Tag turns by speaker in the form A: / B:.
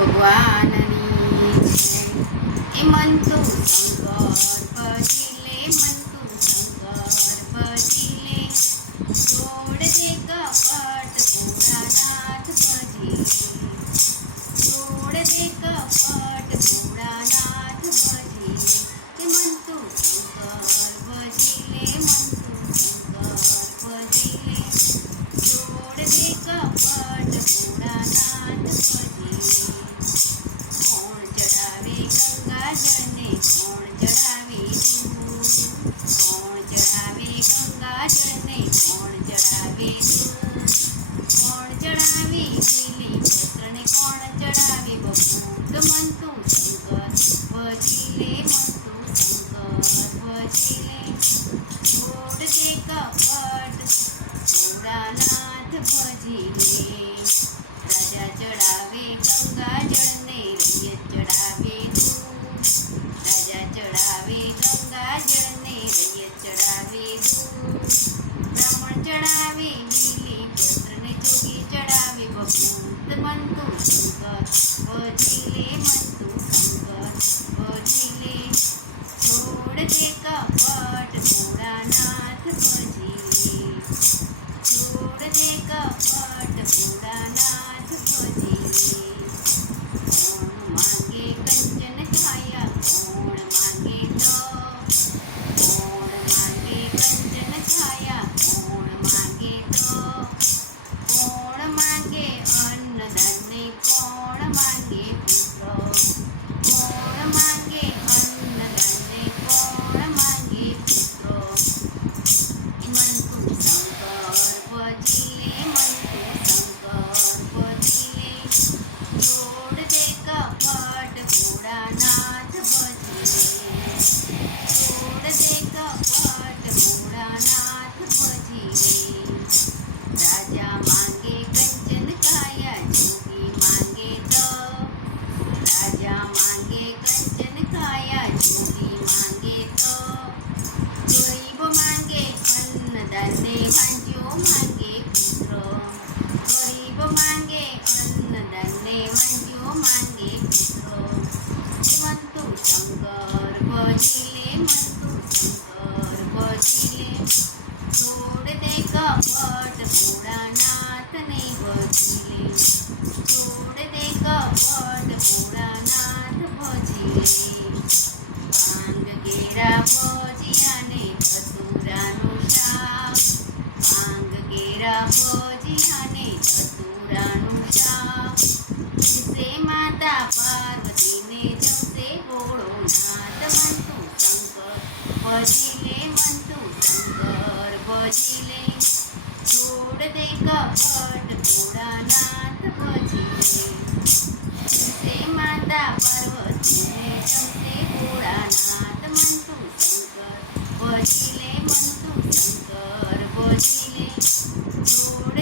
A: ભગવાનની એ મન તું શંકર ભજીલે મન તું શંકર ભજીલે છોડ દે કપટ ભોળાનાથ ભજીલે છોડ દે કપટ ભોળાનાથ ભજીલે એ મન તું શંકર ભજીલે મન તું શંકર ભજીલે છોડ દે કપટ ભોળાનાથ ભજીલે તું શંકર મન કપટ ભોળાનાથ ભજીલે રાજા ચડાવે ગંગાજળને રૈયત ચડાવે રાજા ચડાવે ચડાવે બ્રાહ્મણ ચડાવે લીલી ચડાવે શંકર ભજીલે મંતુ શંકર છોડ દે કપટ Oh, ધતુરાનું શાક જમશે માતા પાર્વતીને જમશે ભોળોનાથ મંતુ શંકર ભજીલે મંતુ શંકર ભજીલે છોડ દે કપટ ભોળાનાથ ભજીલે જમશે માતા પાર્વતીને જમશે ભોળાનાથ મંતુ શંકર ભજીલે મંતુ શંકર ભજીલે છોડ